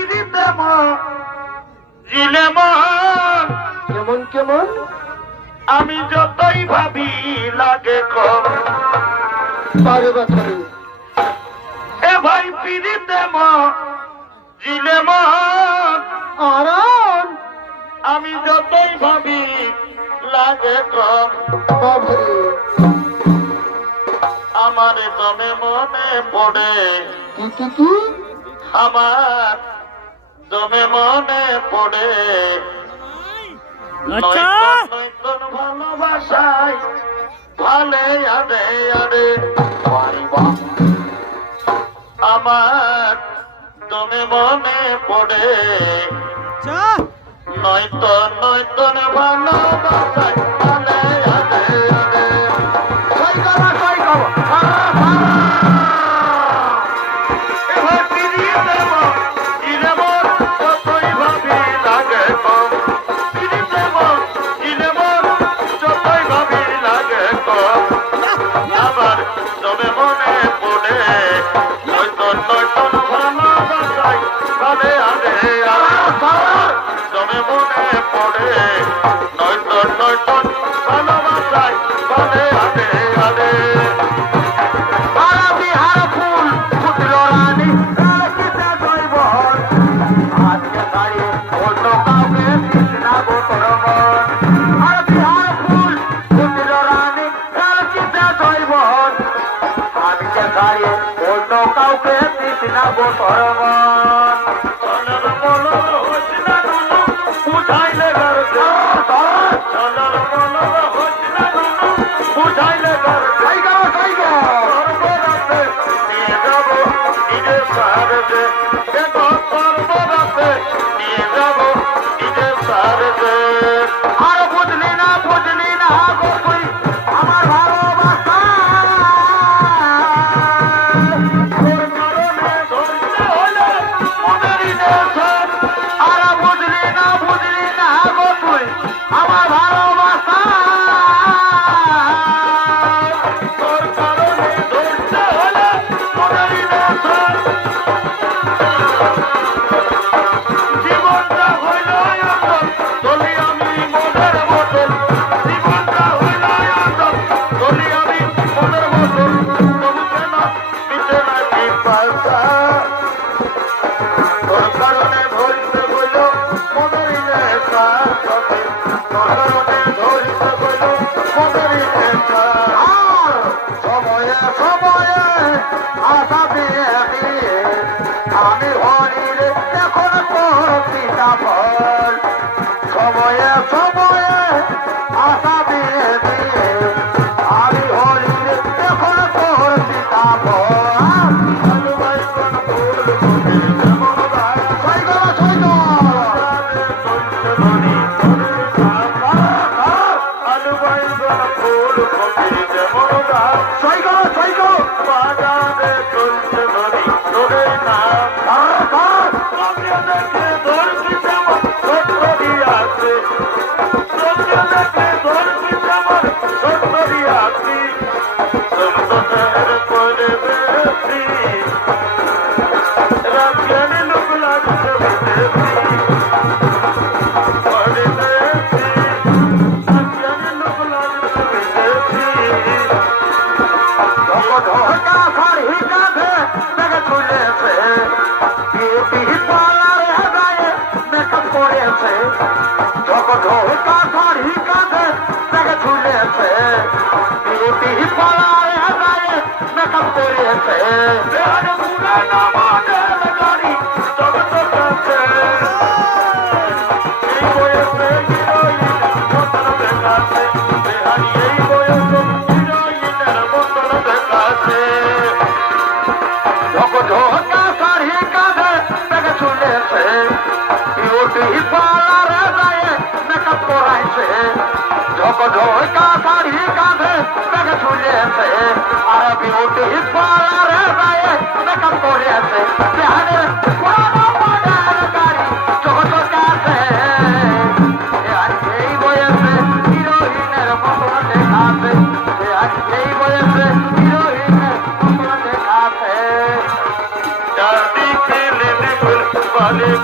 পিড়িতে জিলে মন কেমন কেমন? আমি যতই ভাবি লাগে কম। পারে বাছারে এ ভাই পিড়িতে জিলে মন আরাম আমি যতই ভাবি লাগে কম। বাবারে আমার দমে মনে পড়ে কি আমার দমে মনে পড়ে নয়তন ভালোবাসায় ভালে আরে আরে আমার দমে মনে পড়ে নয়তন ভালোবাসায় ভালে আরে আরে কাউকে তৃষ্ণা বুঝাইলে বুঝাইলে নিয়ে যাবো নিজের সাহায্যে নিয়ে যাবো নিজের সাহায্যে। আর বুঝলি না গো তুই আমার ভালোবাসা আমার ভালোবাসা তোর কারণে ধরতে হলে মনেরই নেশন। জীবনটা হইল আসল চলি আমি মনের মতন। জীবনটা হইল আসল চলি আমি মনের মতন। তবু কেন মিটে না জিজ্ঞাসা তোর কারণে ধরতে হইল মনেরই নেশা। সময়ে আশা দিয়ে আমি হরির এখন পিতা ফল। সময়ে আশা দিয়ে আমি হরির এখন পিতা ফল। Vale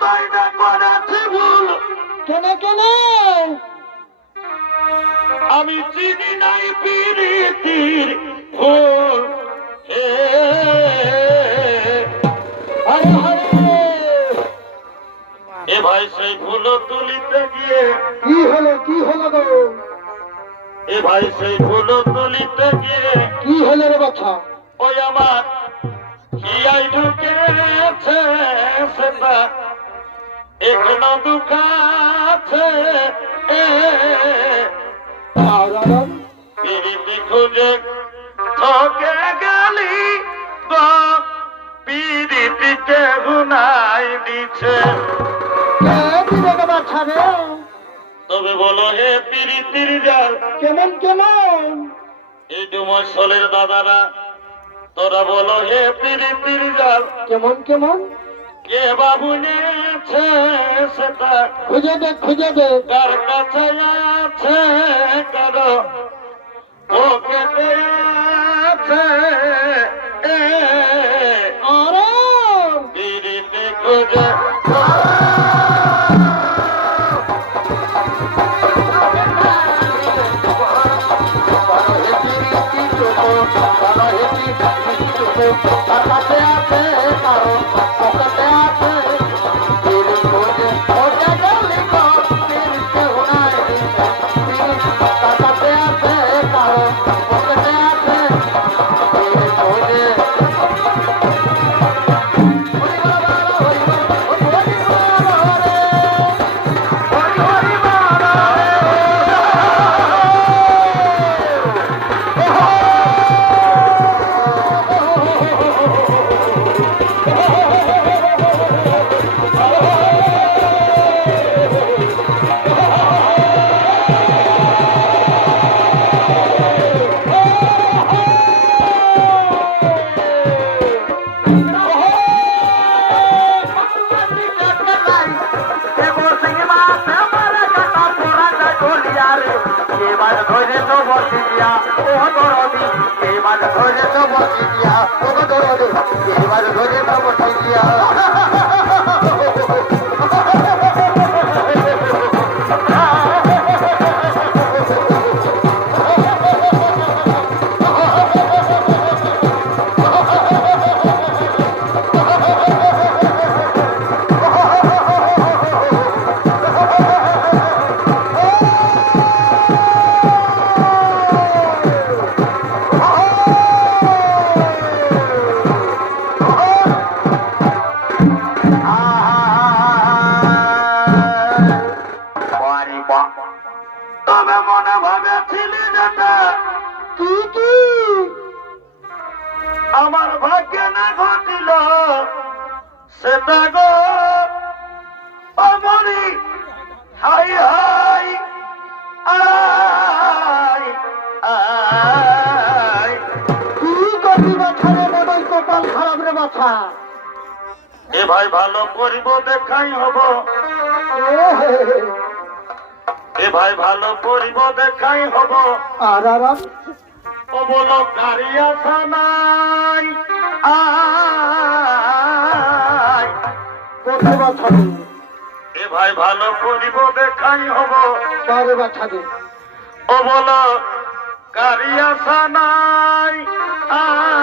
তাই না করেছি ভুল কেনে কেনে আমি চিনি নাই প্রীতির ফুল হে আরে আরে এ ভাই সেই ফুল তুলিতে গিয়ে কি হলো গো এ ভাই সেই ফুল তুলিতে গিয়ে কি হলো রে বাছা ওই আমার হিয়াই ঢুকেছে সেটা এখনো দুঃখাছে আরাম পিরিতি খুঁজে ঠকে গেলি তো পিরিতিকে গুনাই দিছে কে দিলে রে বাছা রে তবে বলো হে পিরিতির জাল কেমন কেমন এই ডুমসলের দাদারা তোরা বলো হে পিরিতির জাল কেমন কেমন কে বাবু নিয়েছে সেটা খুঁজে দে কার কাছে আছে কারো ওকে দিয়েছে আরাম পিরিতি খুঁজে এবার ধরে তো বসি দিয়া ও দরদি এবার ধরে তো বসি দিয়া ও দরদি এবার ধরে তো বসি দিয়া তবে মনে ভাবেছিলি যেটা কি কি আমার ভাগ্যে না ঘটিল সেটা গো অমরি হাই হাই আই আই কি করবি বাছা রে বড়ই কপাল খারাপ রে বাছা এ ভাই ভালো করিব দেখাই হব এ ভাই ভালো করিব দেখাই হব আরাম ও বলো গাড়ি আসা নাই আই কোথায় বাছা রে এ ভাই ভালো করিব দেখাই হব বারে বাছা রে ও বলো গাড়ি আসা নাই আই